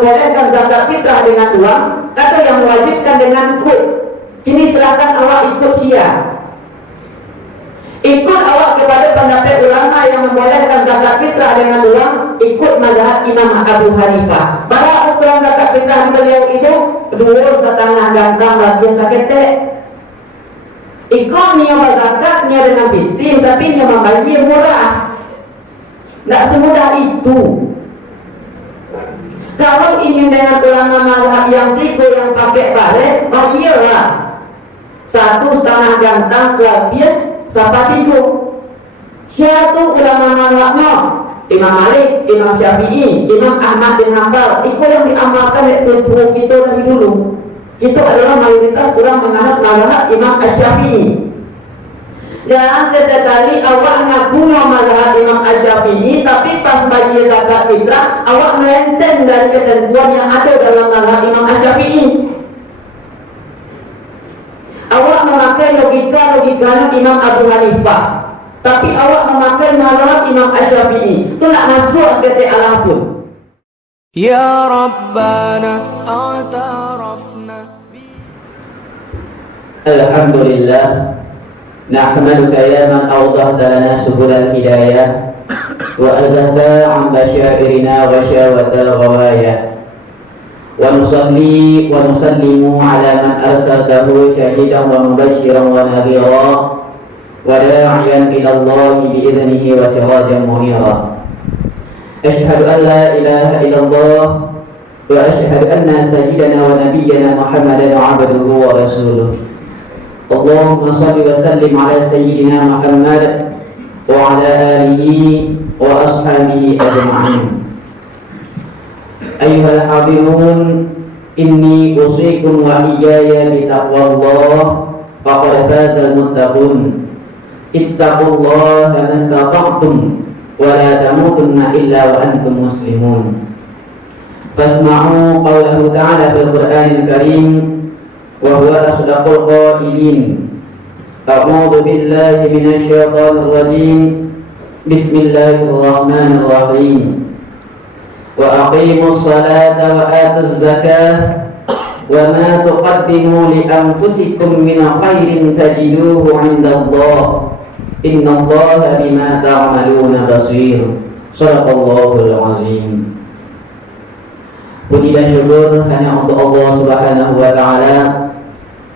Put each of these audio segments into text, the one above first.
membolehkan zakat fitrah dengan uang atau yang mewajibkan dengan kut. Ini silahkan awak ikut sia. Ikut awak kepada pendapat ulama yang membolehkan zakat fitrah dengan uang, ikut mazhab Imam Abu Hanifah. Para ukuran zakat fitrah di beliau itu 2,5 gantang biasa ketek. Ikut niat zakat niat dengan pitih, tapi niat membayar murah. Tidak semudah itu. Kalau ingin dengan ulama mazhab yang 3 yang pakai baret, oh iyalah 1,5 gantang kelebihan siapa 3. Siapa ulama mazhabnya? Imam Malik, Imam Syafi'i, Imam Ahmad bin Hanbal. Itu yang diamalkan oleh tubuh kita dari dulu. Itu adalah mayoritas orang menganut mazhab Imam Asy-Syafi'i. Jangan sesekali awak ngaku mazhab Imam Asy-Syafi'i, tapi pas bagi zakat fitrah awak melenceng dari ketentuan yang ada dalam mazhab Imam Asy-Syafi'i. Awak memakai logikanya Imam Abu Hanifah, tapi awak memakai mazhab Imam Asy-Syafi'i. Itu nak masuk seketik Allah pun. Ya Rabbana a'tarafna. Alhamdulillah, nahmaduka ya man awdahta lana subulal hidayah wa azahta an basyairina wa syawatal ghawayah. Wa nusalli wa nusallimu ala man arsaltahu syahidan wa mubasyiran wa nadhira wa da'iyan ila Allah bi'idhnihi wa sirajan munira. Asyhadu an la ilaha illallah wa asyhadu anna sayyidana wa nabiyyana Muhammadan 'abduhu wa rasuluh. Allahumma shalli wa sallim ala sayyidina Muhammad wa ala alihi wa ashabihi ajma'in. Ayyuhal hadirun, inni usikum wa iyaya bitaqwallah faqad fazal muttaqun. Ittaqullaha mastata'tum wa la tamutunna illa wa antum muslimun. Fasma'u qawlahu ta'ala fil Qur'anil Karim wa huwa asdaqul qailin. A'udzu billahi minasy syaithanir rajim. Bismillahirrahmanirrahim. Wa aqimus salata wa atuz zakah wa ma tuqaddimu li anfusikum min khairin tajiduhu 'indallah innallaha bima ta'maluna basir. Shadaqallahul azim. Puji dan syukur hanya untuk Allah Subhanahu wa taala.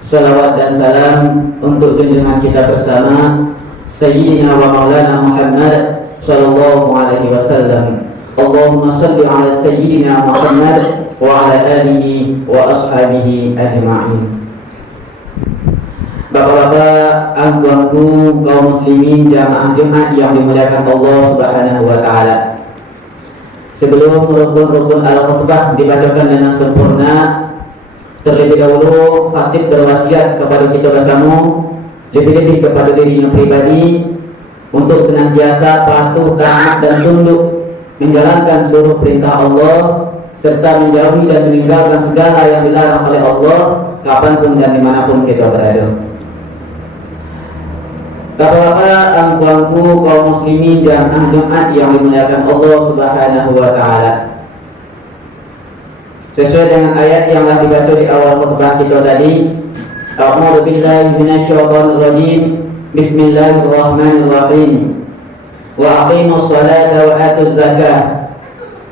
Salawat dan salam untuk junjungan kita bersama Sayyidina wa Maulana Muhammad sallallahu alaihi wasallam. Allahumma salli ala Sayyidina Muhammad wa ala alihi wa ashabihi ajma'in. Bapak-bapak, angku-angku kaum muslimin jamaah Jumat yang dimuliakan Allah Subhanahu wa taala. Sebelum rukun-rukun al-khutbah dibacakan dengan sempurna, terlebih dahulu khatib berwasiat kepada kita bersama, lebih-lebih kepada dirinya pribadi, untuk senantiasa patuh, taat dan tunduk menjalankan seluruh perintah Allah, serta menjauhi dan meninggalkan segala yang dilarang oleh Allah kapanpun dan dimanapun kita berada. Bapak-bapak, angku-angku kaum muslimin jamaah Jumat yang dimuliakan Allah Subhanahu wa taala. Sesuai dengan ayat yang telah dibaca di awal khutbah kita tadi, A'udzu billahi minasyaitonir rajim. Bismillahirrahmanirrahim. Wa aqimus salata wa atuz zakah.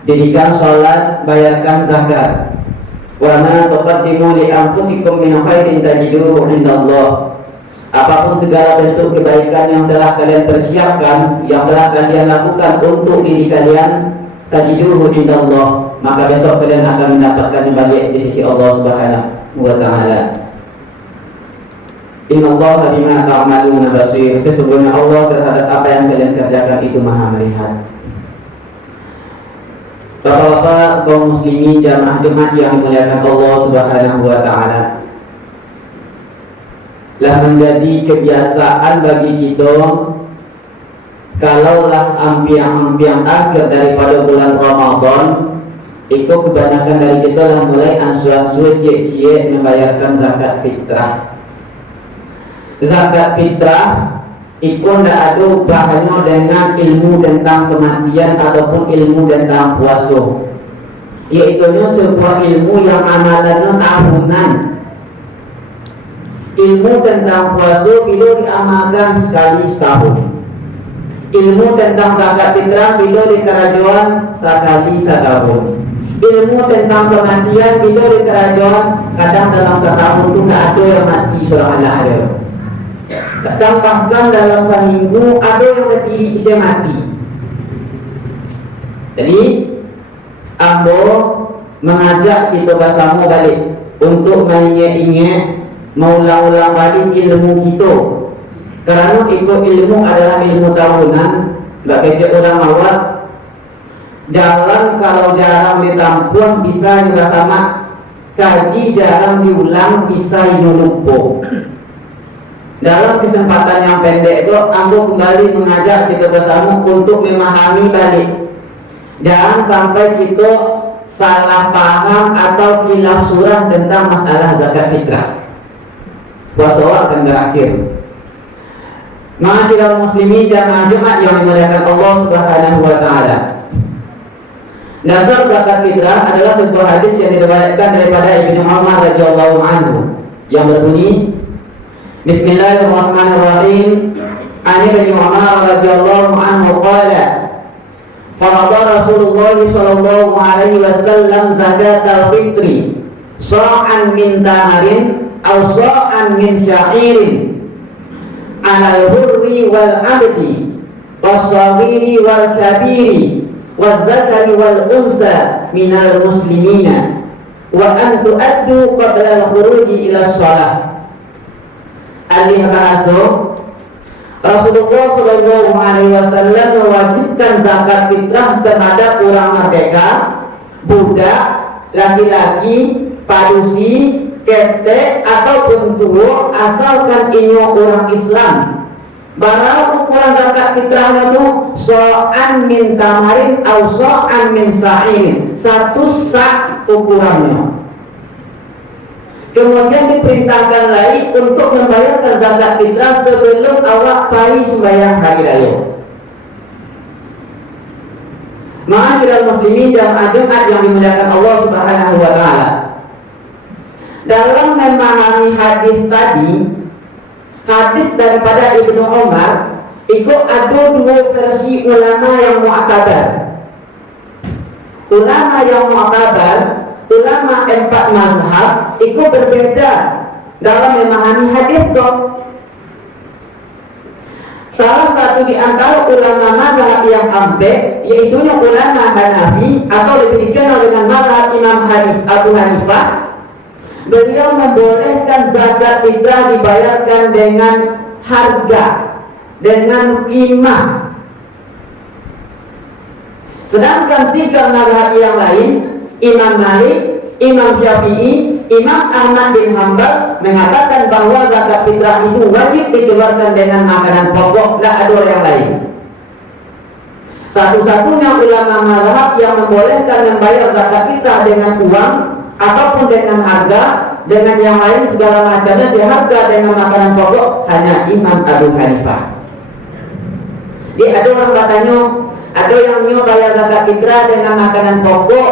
Dirikan salat, bayarkan zakat. Wa ma tuqaddimu li anfusikum min khairin tajiduhu 'indallah. Apapun segala bentuk kebaikan yang telah kalian persiapkan, yang telah kalian lakukan untuk diri kalian, tajiduhu indallah, maka besok kalian akan mendapatkannya baik di sisi Allah Subhanahu wa taala. Innallaha bima ta'maluna basir. Sesungguhnya Allah terhadap apa yang kalian kerjakan itu Maha melihat. Bapak-bapak, kaum muslimin jamaah Jumat yang dimuliakan Allah Subhanahu wa taala, lah menjadi kebiasaan bagi kita kalaulah ampiang-ampiang akhir daripada bulan Ramadan, itu kebanyakan dari kita lah mulai ansuan-ansuan cie-cie membayarkan zakat fitrah. Zakat fitrah itu tidak ada bahannya dengan ilmu tentang kematian ataupun ilmu tentang puasa. yaitu sebuah ilmu yang amalannya tahunan. Ilmu tentang puasa bila diamalkan sekali setahun. Ilmu tentang zakat fitrah bila dikerajuan sekali setahun. Ilmu tentang kematian bila dikerajuan kadang dalam setahun itu tak ada yang mati surah ada. Kadang bahkan dalam seminggu ada yang mati bisa mati. Jadi ambo mengajak kita bersama balik untuk mengingat-ingat mengulang-ulang balik ilmu kita. Kerana ikut ilmu adalah ilmu tahunan. Tak kecil orang awak jalan kalau jarang ditampuh bisa juga sama. Kaji jarang diulang bisa lupa. Dalam kesempatan yang pendek itu ambo kembali mengajak kita bersama untuk memahami balik. Jangan sampai kita salah paham atau khilaf surah tentang masalah zakat fitrah. Puasa akan berakhir. Ma'asyiral muslimin jamaah Jumat yang dimuliakan Allah Subhanahu wa taala. Dasar zakat fitrah adalah sebuah hadis yang diriwayatkan daripada Ibnu Umar radhiyallahu anhu yang berbunyi Bismillahirrahmanirrahim. Ani Ibnu Umar radhiyallahu anhu qala Farada Rasulullah sallallahu alaihi wasallam zakatal fitri sa'an min tamarin aw sa'an min sya'irin alal hurri wal abdi was-saghiri wal kabiri wadh-dhakari wal unsa minal muslimina wa an tu'addu qabla al-khuruji ila shalah. Alih bahasa Rasulullah Shallallahu Alaihi Wasallam mewajibkan zakat fitrah terhadap orang merdeka, budak, laki-laki, padusi, ketek ataupun tua asalkan ini orang Islam. Barang ukuran zakat fitrahnya itu so'an min tamarin atau so'an min sa'irin, satu sak ukurannya. Kemudian diperintahkan lagi untuk membayarkan zakat fitrah sebelum awak pergi sembahyang hari raya. Ma'asyiral muslimin jamaah Jumat yang dimuliakan Allah Subhanahu wa taala. Dalam memahami hadis tadi, hadis daripada Ibnu Umar, itu ada dua versi ulama yang mu'tabar. Ulama yang mu'tabar, ulama empat mazhab itu berbeda dalam memahami hadis itu. Salah satu di antara ulama mazhab yang ambil yaitu ulama Hanafi atau lebih dikenal dengan mazhab Imam Abu Hanifah. Beliau membolehkan zakat fitrah dibayarkan dengan harga, dengan qimah. Sedangkan tiga mazhab yang lain, Imam Malik, Imam Syafi'i, Imam Ahmad bin Hanbal mengatakan bahwa zakat fitrah itu wajib dikeluarkan dengan makanan pokok, tidak ada yang lain. Satu-satunya ulama mazhab yang membolehkan membayar zakat fitrah dengan uang ataupun dengan harga, dengan yang lain segala macamnya seharga dengan makanan pokok hanya Imam Abu Hanifah. Jadi ada orang katanya, ada yang bayar zakat fitrah dengan makanan pokok.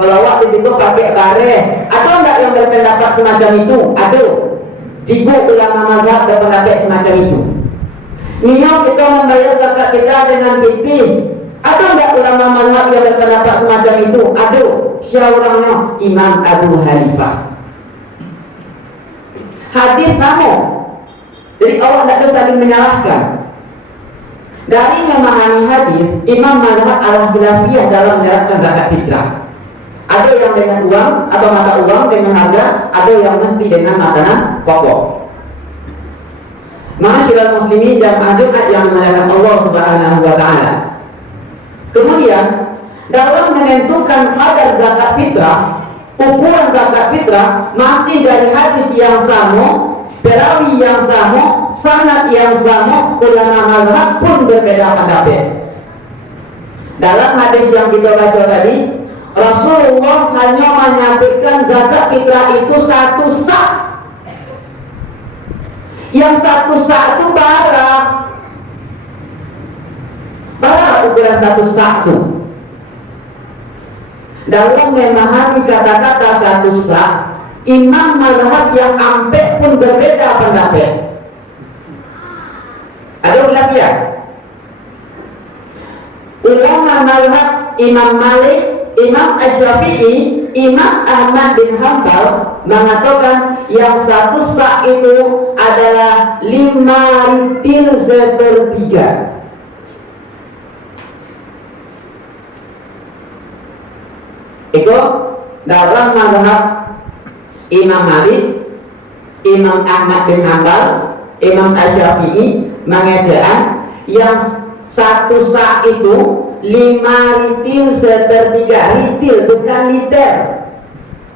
Kalau awak di situ pakai bareh, atau enggak yang berpendapat semacam itu? Ada. Tiga ulama mazhab berpendapat semacam itu. Niat kita membayar zakat fitrah dengan pitih. Ada enggak ulama mazhab yang berpendapat semacam itu? Ada. Syaurahnya Imam Abu Hanifah. Hadis kamu. Jadi Allah tidak bisa saling menyalahkan. Dari memahami hadis, Imam mazhab al-Khilafiyah dalam menerapkan zakat fitrah. Ada yang dengan uang atau mata uang dengan harga, ada yang mesti dengan makanan pokok. Ma'asyiral muslimin jamaah Jumat yang dimuliakan Allah Subhanahu wa taala. Kemudian dalam menentukan kadar zakat fitrah, ukuran zakat fitrah masih dari hadis yang sama, perawi yang sama, sanad yang sama, ulama mazhab pun berbeda pendapat. Dalam hadis yang kita baca tadi, Rasulullah hanya menyampaikan zakat fitrah itu satu sak. Yang satu sak itu barang ukuran satu sak itu. dalam memahami kata-kata satu sa, imam mazhab yang ampe pun berbeda pendapat. Ada khilaf ya? Ulama mazhab Imam Malik, Imam Asy-Syafi'i, Imam Ahmad bin Hanbal mengatakan yang satu sa itu adalah 5 ritil sepertiga. Itu dalam mazhab Imam Malik, Imam Ahmad bin Hanbal, Imam Asy-Syafi'i mengatakan yang satu sa itu 5 ritil sepertiga. Ritil bukan liter.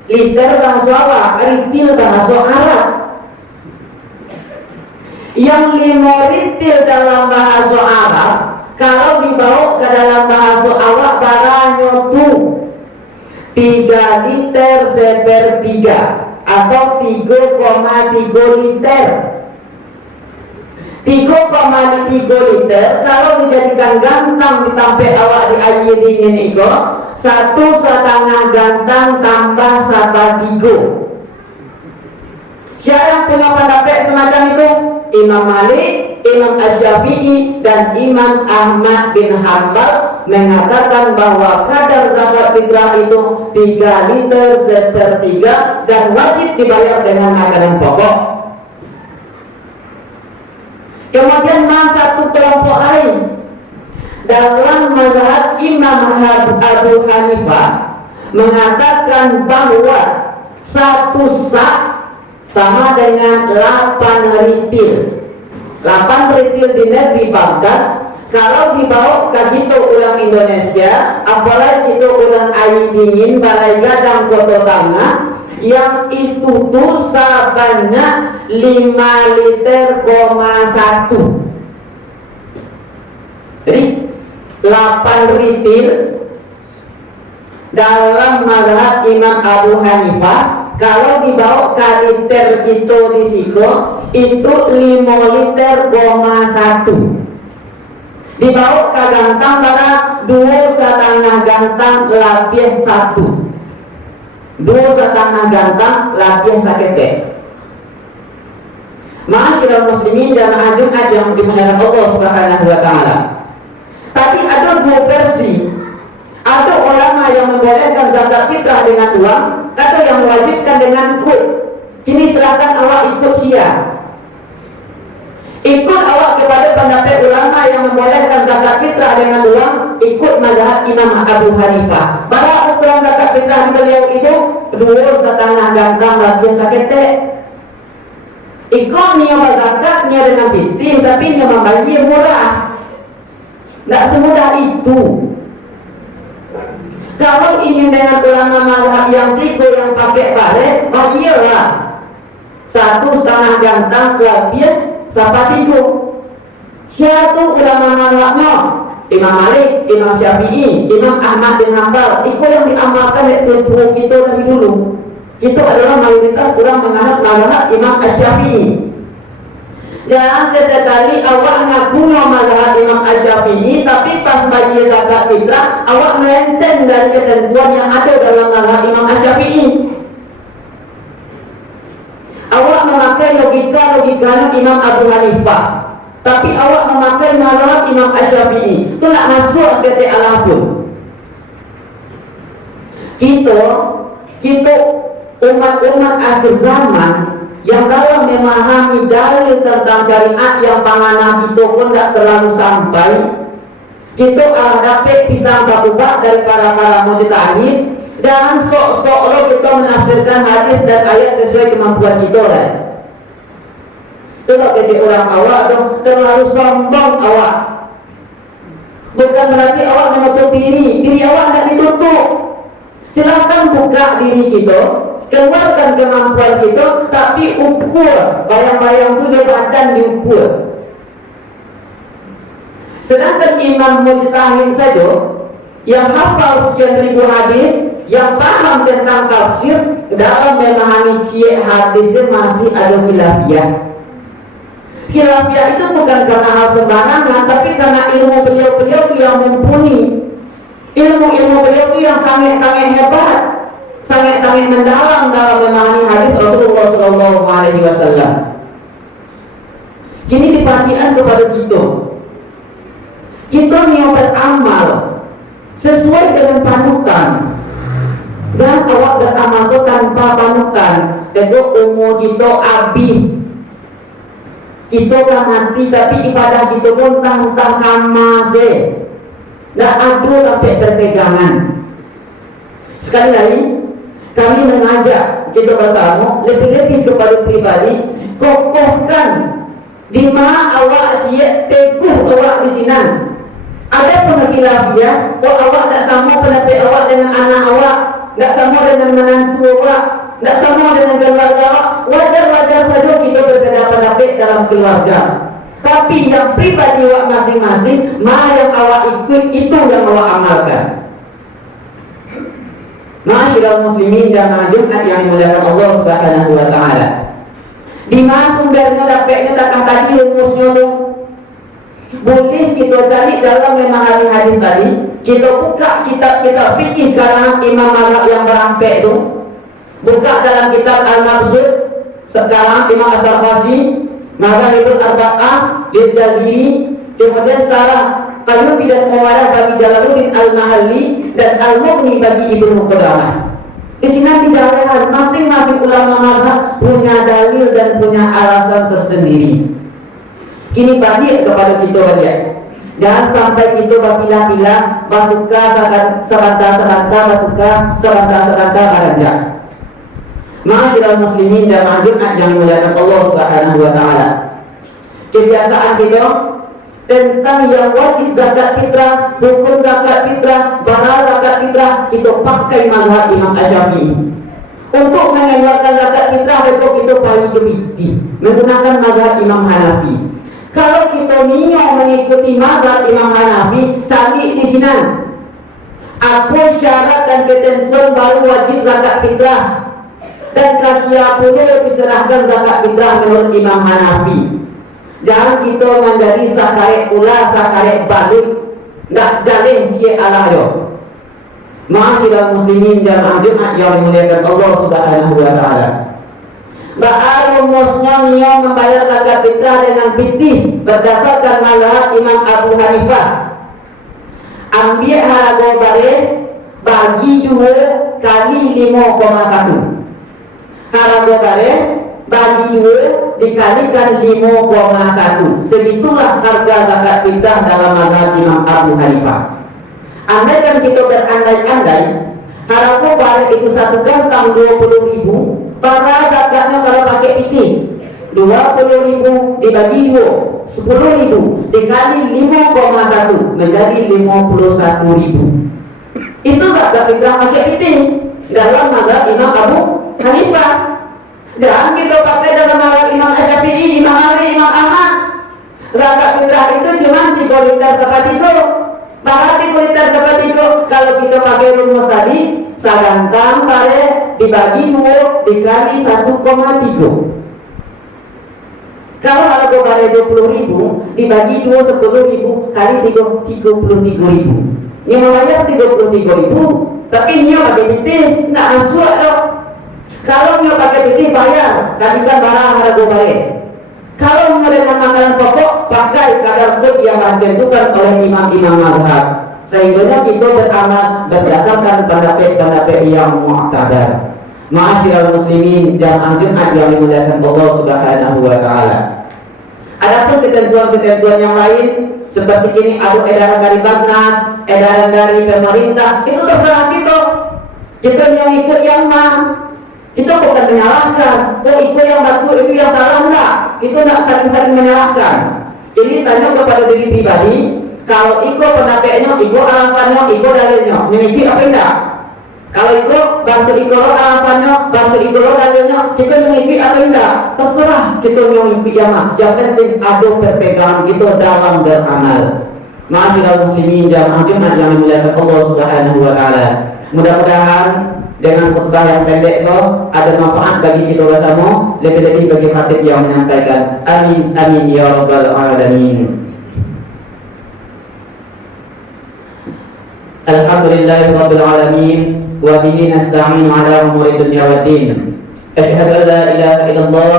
Liter bahasa Arab, ritil bahasa Arab. Yang 5 ritil dalam bahasa Arab kalau dibawa ke dalam bahasa awak barangnya tuh 3 liter sepertiga atau 3,3 liter. 3,3 liter kalau dijadikan gantang ditampil awak di air dingin itu 1,5 gantang tambah 1,3. Siapa yang punya pendapat semacam itu? Imam Malik, Imam Asy-Syafi'i dan Imam Ahmad bin Hanbal mengatakan bahwa kadar zakat fitrah itu 3 liter sepertiga dan wajib dibayar dengan makanan pokok. Kemudian satu kelompok lain dalam mazhab Imam Abu Hanifah mengatakan bahwa satu sa sama dengan 8 ritil. 8 ritil di negeri Baghdad. Kalau dibawa ke kita orang Indonesia, apalagi kita orang air dingin, Balai Gadang Kota Tangah, yang itu tuh sebanyak 5 liter, 1. Jadi 8 ritil dalam mazhab Imam Abu Hanifah kalau dibawa ke liter kita di situ itu 5 liter, 1. Dibawa ke gantang pada 2,5 gantang lebih 1. 2,5 gantang lebih sakete. Ma'asyiral muslimin jamaah Jumat yang dimuliakan Allah Subhanahu wa taala. Tapi ada 2 versi. Ada ulama yang membolehkan zakat fitrah dengan uang, ada yang mewajibkan dengan kut. Kini silahkan awak ikut sia. Ikut awak kepada pendapat ulama yang membolehkan zakat fitrah dengan uang, ikut mazhab Imam Abu Hanifah. Para ukuran zakat fitrah beliau itu 2,5 gantang lebih sakete. Ikut niat berzakat niat dengan pitih, tapi niat membagi murah. Tidak semudah itu. Kalau ingin dengan ulama mazhab yang 3 yang pakai baret, oh iyalah 1,5 gantang lebih 1,3. Siapa ulama mazhabnya? Imam Malik, Imam Syafi'i, Imam Ahmad bin Hanbal. Itu yang diamalkan oleh tuan kita dari dulu. Itu adalah mayoritas orang menganut mazhab Imam Asy-Syafi'i. Jangan sesekali awak ngaku mazhab Imam Asy-Syafi'i, tapi pas bagi zakat fitrah awak melenceng dari ketentuan yang ada dalam mazhab Imam Asy-Syafi'i. Awak memakai logika Imam Abu Hanifah, tapi awak memakai mazhab Imam Asy-Syafi'i. Itu nak masuk sekali Allah pun. Kita umat-umat akhir zaman yang dalam memahami dalil tentang syariat yang panganah kita pun tak terlalu sampai. Kita dapat pisang bakubak dari para mujtahid dan sok-sok lo kita menafsirkan hadis dan ayat sesuai kemampuan kita lah. Kalau kecil orang awak tu terlalu sombong awak. Bukan berarti awak menutup diri awak tak ditutup. Silahkan buka diri kita, keluarkan kemampuan kita, tapi ukur bayang-bayang tu dia badan diukur. Sedangkan imam mujtahid saja yang hafal sekian ribu hadis, yang paham tentang tafsir, dalam memahami ciek hadisnya masih ada khilafiyah. Khilafiyah itu bukan karena hal sembarangan, tapi karena ilmu beliau-beliau yang mumpuni. Ilmu-ilmu beliau itu yang sangat-sangat hebat, sangat-sangat mendalam dalam memahami hadis Rasulullah Shallallahu Alaihi Wasallam. Kini diperhatikan kepada kita mau beramal sesuai dengan panutan. Dan awak beramal itu tanpa panutan. Itu umur kita habis. Kita kan mati, tapi ibadah kita pun tantang kamase. Tidak ada sampai berpegangan. Sekali lagi, kami mengajak kita bersama lebih-lebih kepada pribadi, kokohkan di mana awak jiat teguh awak di sini. Ada penghilafiyah, awak tak sama pendapat awak dengan anak awak, tak sama dengan menantu awak, tak sama dengan keluarga awak. Wajar-wajar saja kita berbeda pendapat dalam keluarga. Tapi yang pribadi awak masing-masing, mana yang awak ikut, itu yang awak amalkan. Ma'asyiral muslimin dan Jumat yang dimuliakan Allah Subhanahu wa taala. Di mana sumbernya dapatnya takkan tadi rumusnya tu. Boleh kita cari dalam memahami hadis tadi. Kita buka kitab-kitab fikih karangan Imam Mazhab yang berampek itu. Buka dalam kitab Al-Mabsud sekarang Imam As-Sarfasi, Mazhabul Arba'ah Al-Jaziri, kemudian Syarah Al-Mubi dan Muwadah bagi Jalaluddin Al-Mahalli dan Al-Mughni bagi Ibnu Qudamah. Di sini dijelaskan masing-masing ulama mazhab punya dalil dan punya alasan tersendiri. Kini balik kepada kita balik. Jangan sampai kita berpilah-pilah, batuka seranta-seranta, batuka seranta-seranta baranjak. Ma'asyiral muslimin dan Jumat yang dimuliakan Allah Subhanahu wa taala. Kebiasaan kita tentang yang wajib zakat fitrah, hukum zakat fitrah, barang zakat fitrah, kita pakai mazhab Imam Asy-Syafi'i. Untuk mengeluarkan zakat fitrah, kita pakai menggunakan mazhab Imam Hanafi. Kalau kita niat mengikuti mazhab Imam Hanafi, cari di sini apa syarat dan ketentuan baru wajib zakat fitrah, dan kasia pula diserahkan zakat fitrah menurut Imam Hanafi. Jangan kita menjadi sakarek pula, sakarek balik, nak jalin cie ala yo. Ma'asyiral muslimin jamaah Jumat yang dimuliakan Allah Subhanahu wa taala. Bahar rumusnya niat membayar zakat fitrah dengan fikih berdasarkan mazhab Imam Abu Hanifah. Ambil harga bare bagi 2 kali 5,1. Harga bare bagi 2 dikalikan 5,1. Segitulah harga zakat fitrah dalam mazhab Imam Abu Hanifah. Andai kan kita berandai-andai harga bare itu satu kantang 20.000, para zakatnya kalau pakai fikih 20.000 dibagi 2, 10.000 dikali 5,1 menjadi 51.000. Itu zakat fitrah pakai fikih dalam mazhab Imam Abu Hanifah. Jangan kita pakai dalam mazhab Imam Asy-Syafi'i, Imam Ali, Imam Ahmad. Zakat fitrah itu cuma 3 liter sepertiga. Para 3 liter sepertiga. Kalau kita pakai rumus tadi, sagantang bare dibagi 2 dikali 1,3. Kalau harga bare 20.000 dibagi 2 10.000 kali 33.000. Ini membayar 33.000, tapi ini pakai fikih, nak masuk dong. Kalau mau pakai fikih bayar, kalikan barang harga bare. Kalau mau dengan makanan pokok, pakai kadar kod yang ditentukan oleh imam-imam mazhab. Sehingga kita beramal berdasarkan pendapat-pendapat yang mu'tabar. Ma'asyiral muslimin jamaah Jumat yang dimuliakan Allah Subhanahu wa taala. Adapun ketentuan-ketentuan yang lain seperti ini, ada edaran dari Basnas, edaran dari pemerintah, itu terserah kita. Kita yang ikut yang mana? Kita bukan menyalahkan, itu yang bagus, itu yang salah, enggak. Kita enggak saling-saling menyalahkan. Jadi tanya kepada diri pribadi, kalau ikut pendapatnya, ikut alasannya, ikut dalilnya, memiliki apa enggak? Kalau ikut, bantu ikut alasannya, bantu ikut dalilnya, kita memiliki apa enggak? Terserah kita memiliki yang penting ada perpegangan kita dalam beramal. Ma'asyiral muslimin jamaah Jumat yang dimuliakan Allah Subhanahu wa taala. Mudah-mudahan dengan khutbah yang pendek itu ada manfaat bagi kita bersama, lebih-lebih bagi khatib yang menyampaikan. Amin amin ya rabbal alamin. Alhamdulillahi Rabbil Alamin, wa bihi nasta'in ala umuri dunya wa din. Asyhadu an la ilaha illallah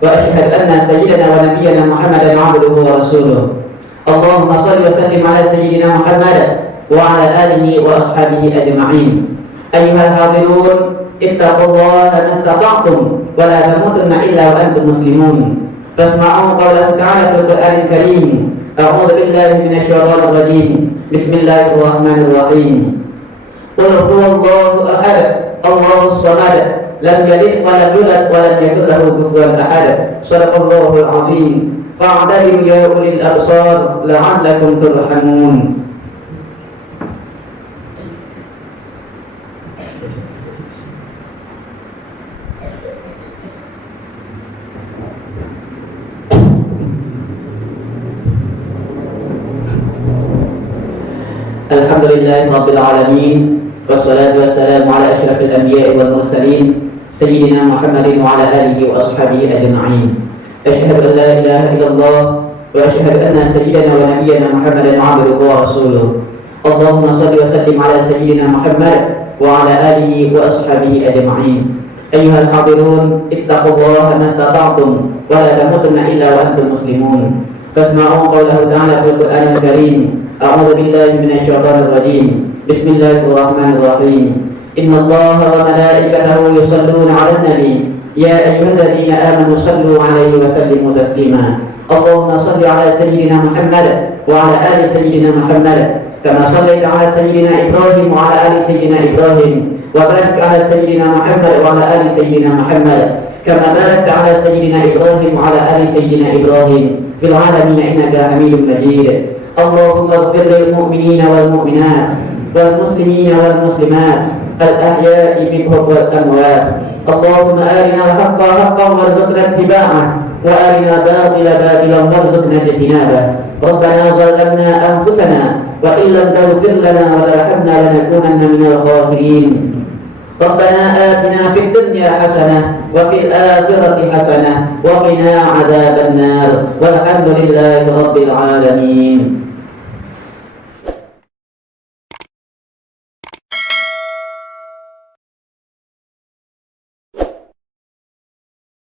wa asyhadu anna sayyidana wa nabiyyana Muhammadan abduhu wa rasuluh. Allahumma salli wa sallim ala sayyidina Muhammad wa ala alihi wa ashabihi ajma'in. Ayyuhal hadirun, ittaqullaha mastata'tum wa la tamutunna illa wa antum muslimun. Fasma'u qawlahu ta'ala fil Qur'anil Karim. A'udzu billahi minasy syaithanir rajim. Bismillahirrahmanirrahim. Qul huwallahu ahad, Allahus samad. Lam yalid wa lam yulad wa lam yakul lahu kufuwan ahad. Shadaqallahul azim. Fa'tabiru ya ulil absar la'allakum turhamun. Alhamdulillahi Rabbil Alamin, wassalatu wassalamu ala asyrafil anbiya'i wal mursalin Sayyidina Muhammadin wa ala alihi wa ashabihi ajma'in. Asyhadu an la ilaha illallah wa asyhadu anna sayyidana wa nabiyyana Muhammadan abduhu wa rasuluh. Allahumma salli wa sallim ala sayyidina Muhammad wa ala alihi wa ashabihi ajma'in. Ayyuhal hadirun, ittaqullaha mastata'tum wa la tamutunna illa wa antum muslimun. Fasma'u qawlahu ta'ala fil Qur'anil Karim. A'udzu billahi minasy syaithanir rajim. Bismillahirrahmanirrahim. Innallaha wa malaikatahu yusholluna 'alan nabi. Ya ayyuhalladzina amanu shallu 'alaihi wa sallimu taslima. Allahumma shalli 'ala sayyidina Muhammad wa 'ala ali sayyidina Muhammad kama shallaita 'ala sayyidina Ibrahim wa 'ala ali sayyidina Ibrahim wa barik 'ala sayyidina Muhammad wa 'ala ali sayyidina Muhammad kama barakta 'ala sayyidina Ibrahim wa 'ala ali sayyidina Ibrahim fil 'alamin innaka Hamidum Majid. Allahumma ighfir lil mu'minina wal mu'minat wal muslimina wal muslimat al ahya'i minhum wal amwat. Allahumma arina al haqqa haqqan warzuqna ittiba'ah wa arina al batila batilan warzuqna ijtinabah. Rabbana zalamna anfusana wa in lam taghfir lana wa tarhamna lanakunanna minal khasirin. Rabbana atina fid dunya hasanah wa fil akhirati hasanah wa qina adzabannar. Walhamdulillahi rabbil alamin.